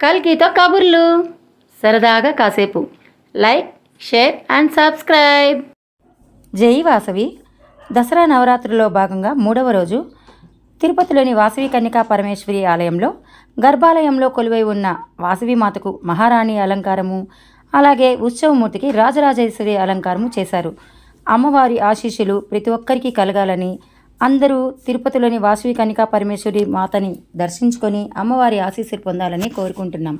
కల్కితో కబుర్లు సరదాగా కాసేపు. Like, share and subscribe. జై వాసవి. దసరా నవరాత్రుల్లో భాగంగా 3వ రోజు తిరుపతిలోని వాసవి కన్యకా పరమేశ్వరి ఆలయంలో గర్భాలయంలో కొలువై ఉన్న వాసవి మాతకు మహారాణి అలంకారము, అలాగే ఉత్సవమూర్తికి రాజరాజేశ్వరి అలంకారము చేశారు. అమ్మవారి ఆశీస్సులు ప్రతి ఒక్కరికి కలగాలని అందరూ తిరుపతిలోని వాసవి కన్యకా పరమేశ్వరి మాతని దర్శించుకొని అమ్మవారి ఆశీస్సులు పొందాలని కోరుకుంటున్నాం.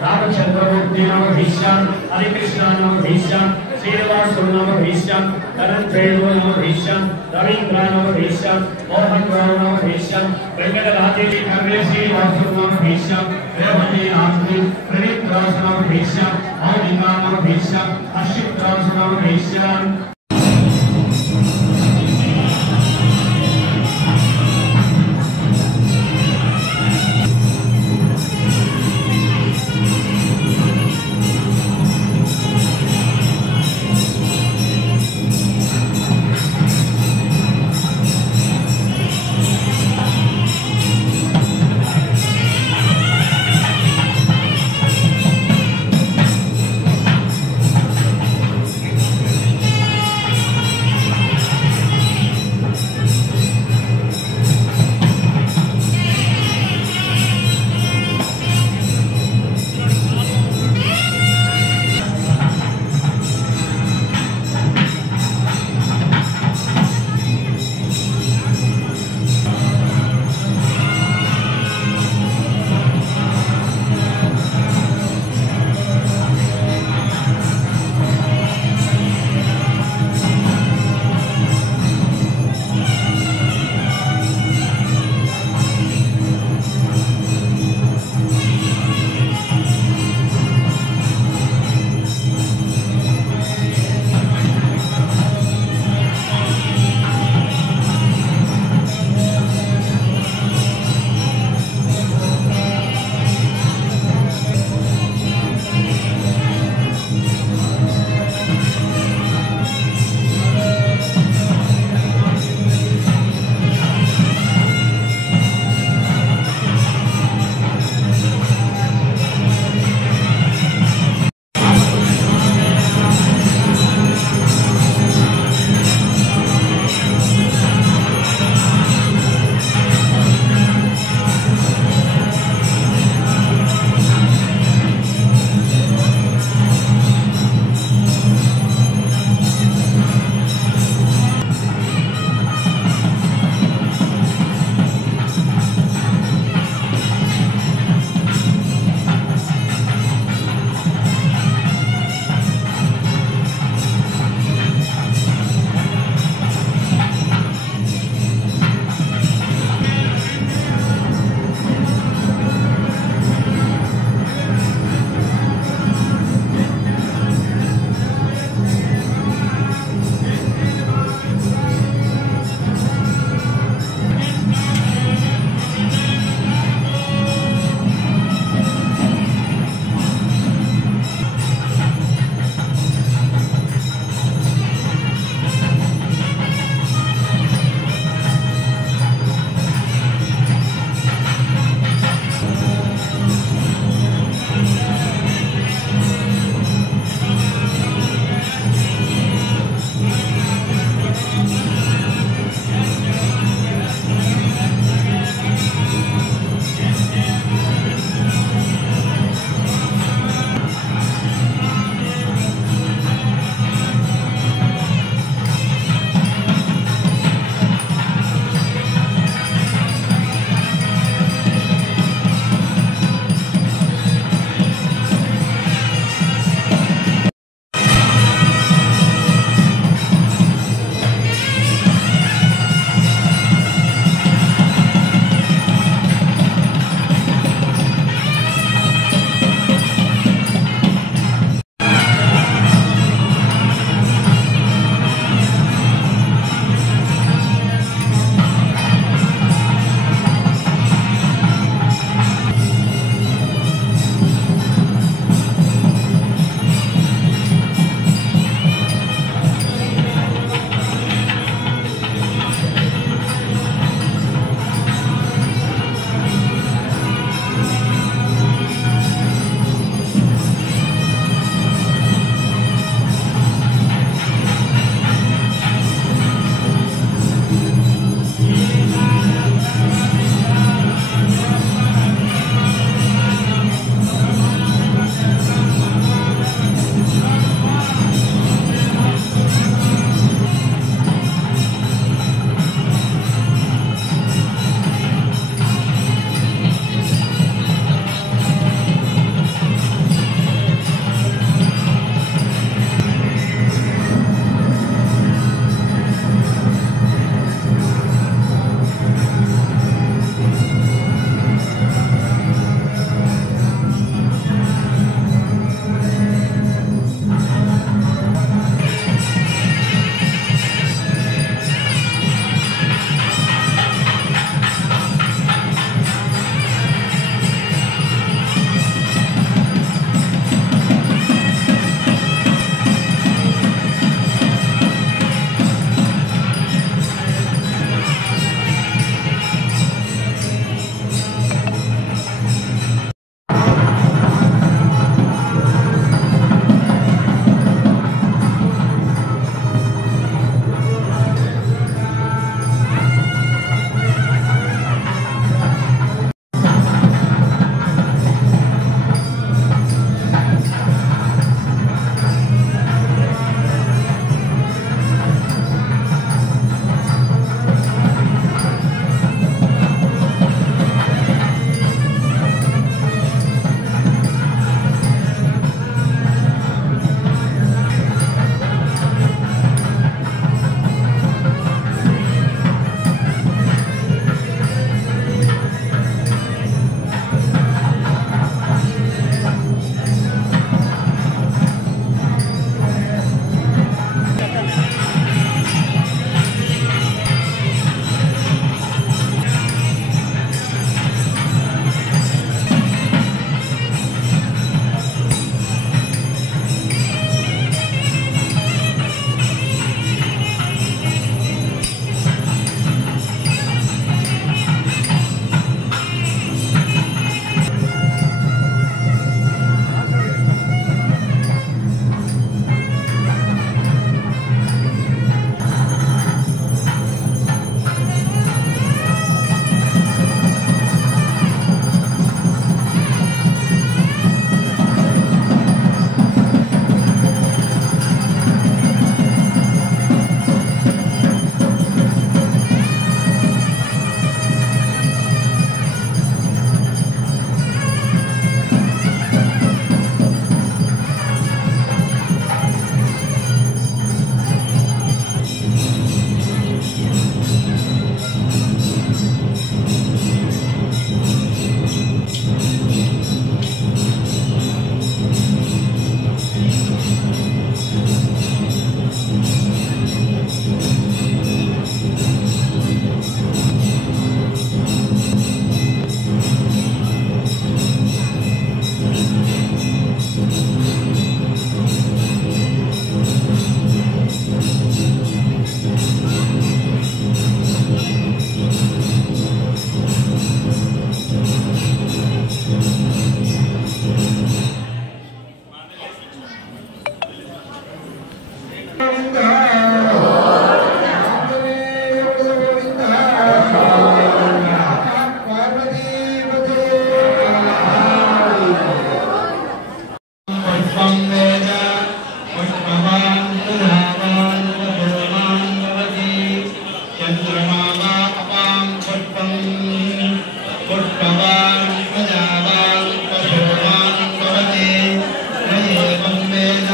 रामचंद्रमूर्ति नाम भीष्म, हरिकृष्ण नाम भीष्म, श्रीनिवास नाम भीष्म, करणप्रेम नाम भीष्म, रवींद्र नाम भीष्म, मोहन राव नाम भीष्म, वेंकटराजे खगेशी वासु नाम भीष्म, रेवती नाम प्रदीप दास नाम भीष्म, मौलिका नाम भीष्म, अश्वित दास नाम भीष्म. త్వం వేద పుష్పవాన్ సుధావాన్ వధూమాన్ భవతి చంద్రమాగా అపాం పుష్పం పుష్పవాన్ సుధావాన్ వధూమాన్ భవతి ఏవం వేద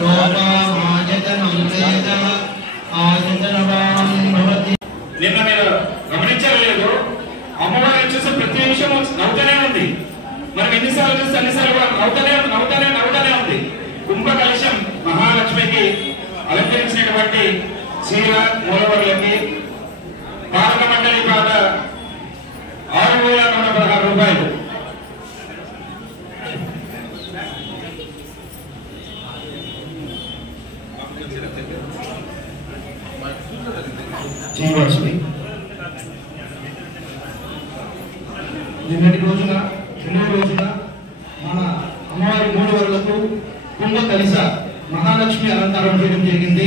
రూపమాయతనం వేద ఆయతనవాన్ భవతి. నిన్న మీరు గమనించలేదు, అమ్మవారు చూసే ప్రతి విషయం నవ్వుతూనే ఉంది. మనం ఎన్నిసార్లు చూస్తే అన్నిసార్లు కూడా నవ్వుతూనే ఉంది. కుంభ కలశం మహాలక్ష్మికి అలంకరించినటువంటి చీర మూలవర్లకి పాలక మండలి పాట 6,116 రూపాయలు. జీవాశ్రీ నిన్నటి రోజున మన అమ్మవారి మూలవర్లకు కుంభ కలిస మహాలక్ష్మి అలంకారం చేయడం జరిగింది.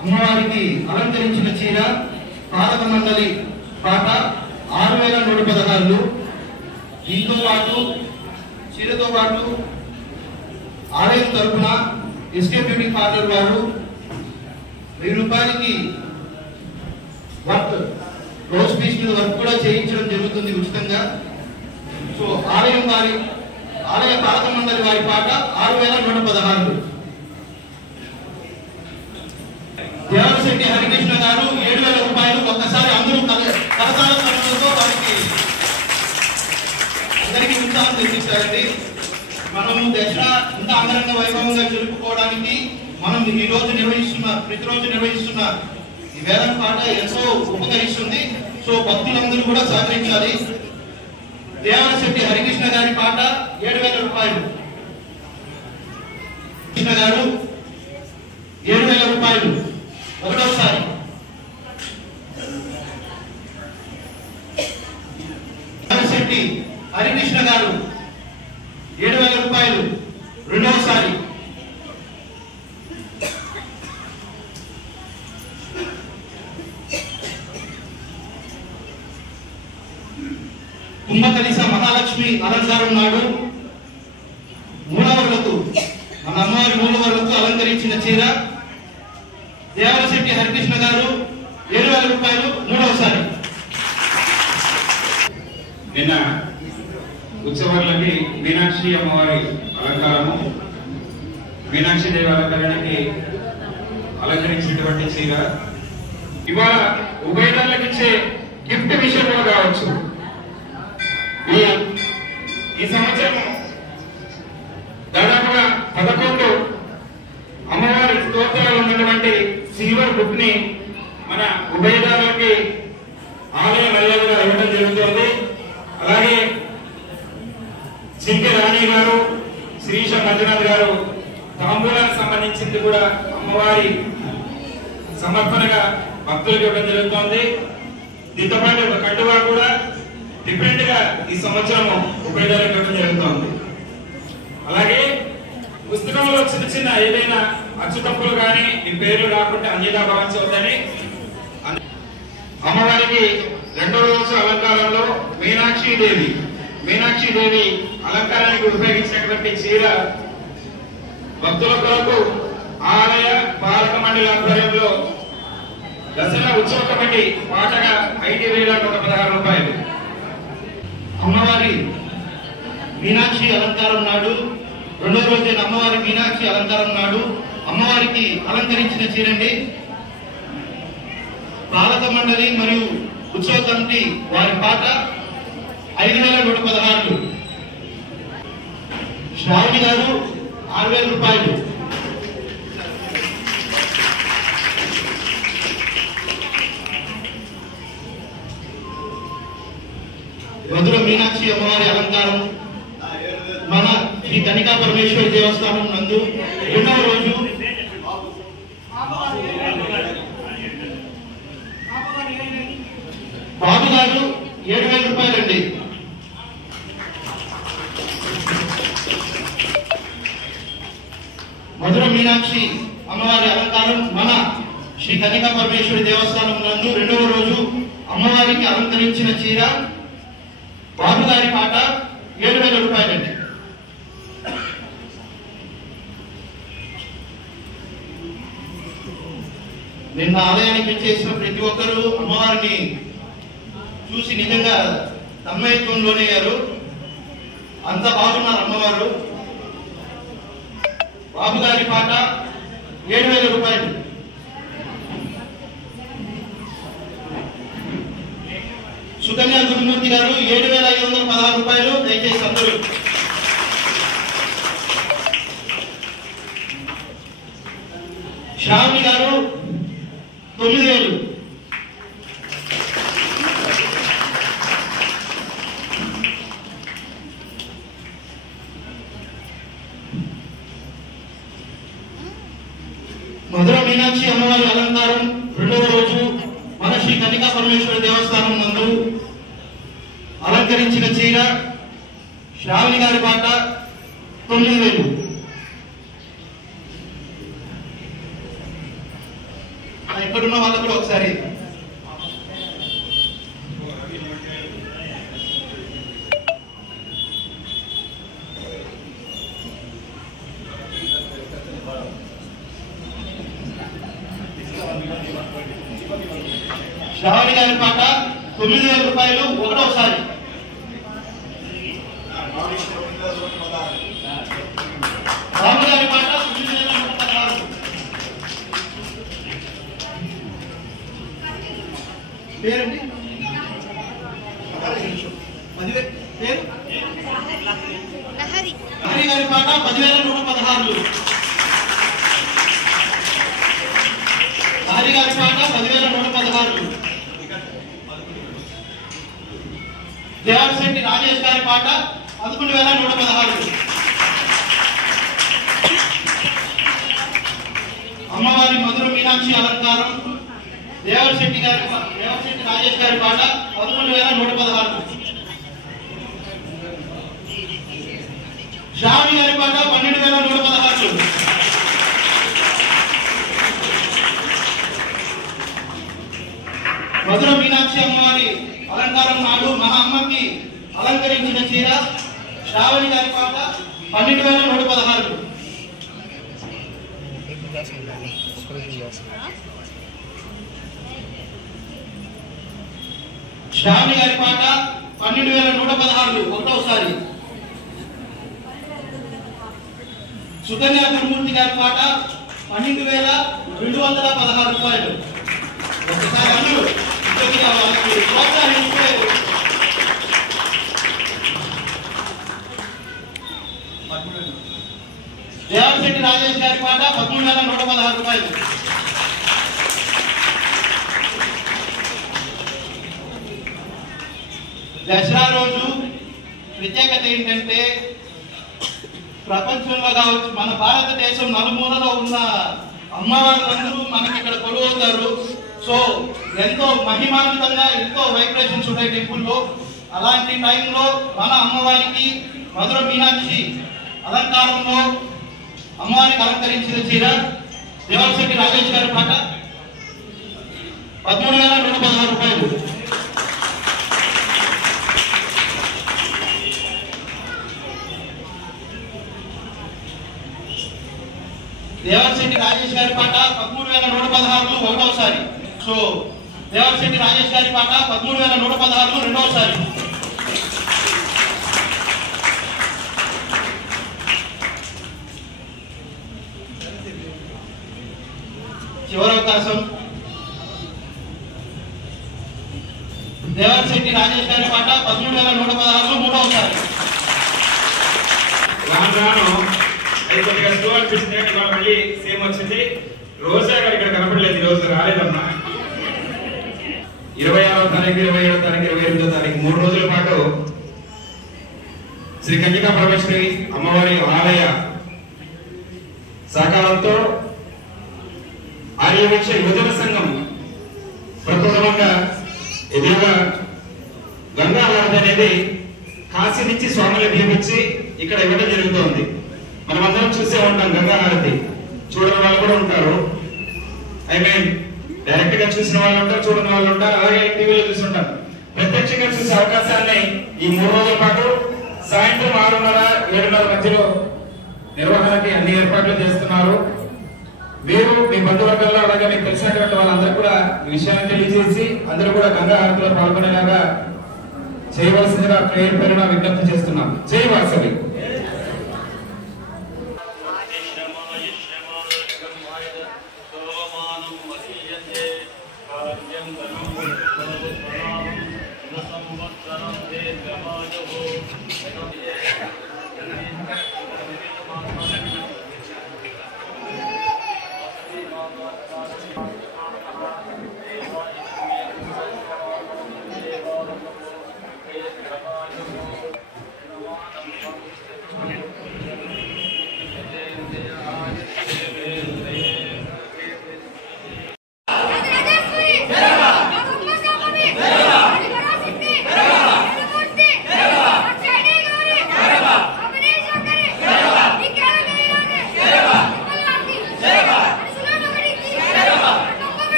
అమ్మవారికి అలంకరించిన చీర పాలక మండలి పాట 6,116. దీంతో పాటు చీరతో పాటు ఆలయం తరఫున ఎస్కే బ్యూటీ పార్లర్ వారు 1000 రూపాయలకి వర్క్ రోజ్ పీస్ మీద వర్క్ కూడా చేయించడం జరుగుతుంది ఉచితంగా. సో ఆలయ పాలక మండలి వారి పాట 6,116. దేవరశెట్టి హరికృష్ణ గారు 7,000 రూపాయలు. ఒక్కసారి అందరూ కరతాళ ధ్వనులతో వారికి అందరికీ ఉత్సాహం తెప్పించారండి. మనము దసరా ఇంత అంగరంగ వైభవంగా జరుపుకోవడానికి మనం ప్రతిరోజు నిర్వహిస్తున్న ఈ వేలం పాట ఎంతో ఉపకరిస్తుంది. సో భక్తులందరూ కూడా సహకరించాలి. దేవరశెట్టి హరికృష్ణ గారి పాట 7,000 రూపాయలు. కృష్ణ గారు 7,000 రూపాయలు ఒకటోసారి. దేవరశెట్టి హరికృష్ణ గారు 7,000 రూపాయలు రెండవసారి. కుంభకలిస మహాలక్ష్మి అలంకారం నాడు మూలవర్లకు మన అమ్మవారి మూలవర్లకు అలంకరించిన చీర దేవరశెట్టి హరికృష్ణ గారు 7,000 రూపాయలు మూడవసారి. నిన్న ఉత్సవాలకి మీనాక్షి అమ్మవారి అలంకారము, మీనాక్షి దేవి అలంకరణకి అలంకరించినటువంటి చీర ఇవాళ ఉభయదారులకు ఇచ్చే గిఫ్ట్ విషయంలో కావచ్చు. ఈ సంవత్సరం దాదాపుగా 11 అమ్మవారి స్తోత్రాలు ఉన్నటువంటి సిల్వర్ బుక్ ని మన ఉభయదారులకి ఆలయ మర్యాదగా ఇవ్వడం జరుగుతుంది. అలాగే చింకె రాణి గారు, శ్రీశ మంజునాథ్ గారు తాంబూలానికి సంబంధించింది కూడా అమ్మవారి సమర్పణగా భక్తులకు ఇవ్వడం జరుగుతోంది. దీంతో పాటు ఒక కండువా కూడా డిఫరెంట్ గా ఈ సంవత్సరం ఉపయోగాలకు ఇవ్వడం జరుగుతోంది. అలాగే పుస్తకంలో చిన్న ఏదైనా అచ్చుతప్పులు కానీ ఈ పేర్లు రాకుండా అన్యదా భావించవద్దని అమ్మవారికి 2వ రోజు అలంకారంలో మీనాక్షి దేవి అలంకారానికి ఉపయోగించినటువంటి చీర భక్తుల కొరకు ఆలయ పాలక మండలి ఆధ్వర్యంలో దసరా ఉత్సవ కమిటీ పాటగా 5,116 రూపాయలు. అమ్మవారి మీనాక్షి అలంకారం నాడు 2వ రోజైన అమ్మవారి మీనాక్షి అలంకారం నాడు అమ్మవారికి అలంకరించిన చీరండి. పాలక మండలి మరియు ఉత్సవ కమిటీ వారి పాట 5,116. శ్రావణి గారు 6,000 రూపాయలు. మధుర మీనాక్షి అమ్మవారి అలంకారం మన శ్రీ కనికా పరమేశ్వరి దేవస్థానం నందు 2వ రోజు బాబు గారు 7,000 రూపాయలండి. మధుర మీనాక్షి అమ్మవారి అలంకారం మన శ్రీ కనికా పరమేశ్వరి దేవస్థానం నందు 2వ రోజు అమ్మవారికి అలంకరించిన చీర బాబు గారి పాట 7,000 రూపాయలండి. నిన్న ఆలయానికి చేసిన ప్రతి ఒక్కరూ అమ్మవారిని చూసి నిజంగా తన్మయత్వంలోనయ్యారు. అంత బాగున్నారు అమ్మవారు. బాబు గారి పాట 7,000 రూపాయలు. సుకన్య గురుమూర్తి గారు 7,516 రూపాయలు. దయచేసి అందరూ. శ్రావణి గారు 9,000. మధుర మీనాక్షి అమ్మవారి అలంకారం 2వ రోజు మన శ్రీ కన్నికా పరమేశ్వర దేవస్థానం నందు అలంకరించిన చీర శ్రావణి గారి పాట 9,000. ఎక్కడున్న వాళ్ళకు కూడా ఒకసారి శ్రావణి గారి పాట 9,000 రూపాయలు. ఒకటోసారి రాము గారి పాట 9,116. పేరండి పేరు హరి గారి పాట 10,116. హరి గారి పాట 10,116. దేవశెట్టి రాజేష్ గారి పాట 11,116. అమ్మవారి మధుర మీనాక్షి అలంకారం దేవశెట్టి రాజేష్ గారి పాట 11,116. శ్రావణి గారి పాట 12,116. మధుర మీనాక్షి అమ్మవారి అలంకారం నాడు మన అమ్మకి అలంకరించిన చీర శ్రావణి గారి పాట 12,116. శ్రావణి గారి పాట 12,116. ఒకటోసారి సుకన్య గురుమూర్తి గారి పాట 12,216 రూపాయలు. ఒకసారి అందరూ దేవశెట్టి రాజేష్ గారి పాట 13,116 రూపాయలు. దసరా రోజు ప్రత్యేకత ఏంటంటే ప్రపంచంలో కావచ్చు మన భారతదేశం నలుమూలలో ఉన్న అమ్మవారులందరూ మనకి ఇక్కడ కొలువుతారు. సో ఎంతో మహిమాన్వితంగా ఎంతో వైబ్రేషన్స్ ఉంటాయి టెంపుల్లో. అలాంటి టైంలో మన అమ్మవారికి మధుర మీనాక్షి అలంకారంలో అమ్మవారికి అలంకరించిన చీర దేవశెట్టి రాజేష్ గారి పాట 13,116 రూపాయలు. దేవశెట్టి రాజేష్ గారి పాట 13,116 ఒకటోసారి. సో దేవశెట్టి రాజేష్ గారి పాట 13,116 రెండవసారి. చివరి అవకాశం దేవశెట్టి రాజేష్ గారి పాట 13,116 మూడవసారి. రాను అది కొద్దిగా స్లో అనిపిస్తుంది. మళ్ళీ సేమ్ వచ్చింది. రోజా గారు ఇక్కడ కనపడలేదు, ఈ రోజు రాలేదమ్మా. 26వ తారీఖు, 27వ తారీఖు, 28వ తారీఖు 3 రోజుల పాటు శ్రీ కన్యకా పరమేశ్వరి అమ్మవారి ఆలయ సహకారంతో ఆర్యవృక్ష యువజన సంఘం ప్రప్రథమంగా ఎదురుగా గంగా హారతి అనేది కాశీ నుంచి స్వాములు నియమించి ఇక్కడ ఇవ్వడం జరుగుతోంది. మనం అందరం చూసే ఉంటాం గంగా హారతి. చూడని వాళ్ళు కూడా ఉంటారు. ఐ మీన్ డైరెక్ట్ గా చూసిన వాళ్ళు ఉంటారు, చూడని వాళ్ళు ఉంటారు, అలాగే టీవీలో చూస్తుంటారు. ప్రత్యక్షంగా చూసే అవకాశాన్ని ఈ 3 రోజుల పాటు సాయంత్రం 6:30, 7:30 మధ్యలో నిర్వహణకి అన్ని ఏర్పాట్లు చేస్తున్నారు. మీరు మీ బంధువర్గంలో అలాగే మీకు తెలిసినటువంటి వాళ్ళందరూ కూడా ఈ విషయాన్ని తెలియజేసి అందరూ కూడా గంగా హారతిలో పాల్గొనేలాగా చేయవలసిందిగా పేరు పేరున విజ్ఞప్తి చేస్తున్నాం. జై వాసవి.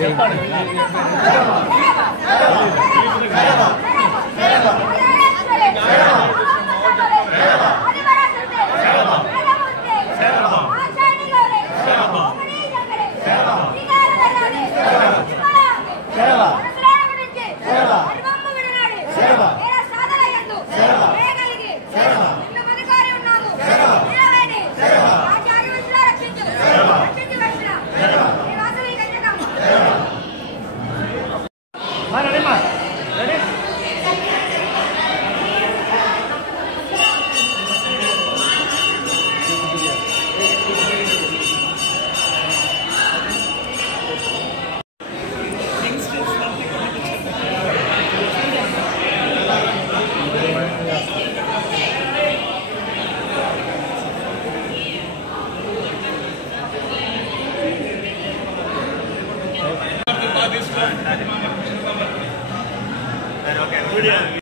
చెప్పండి.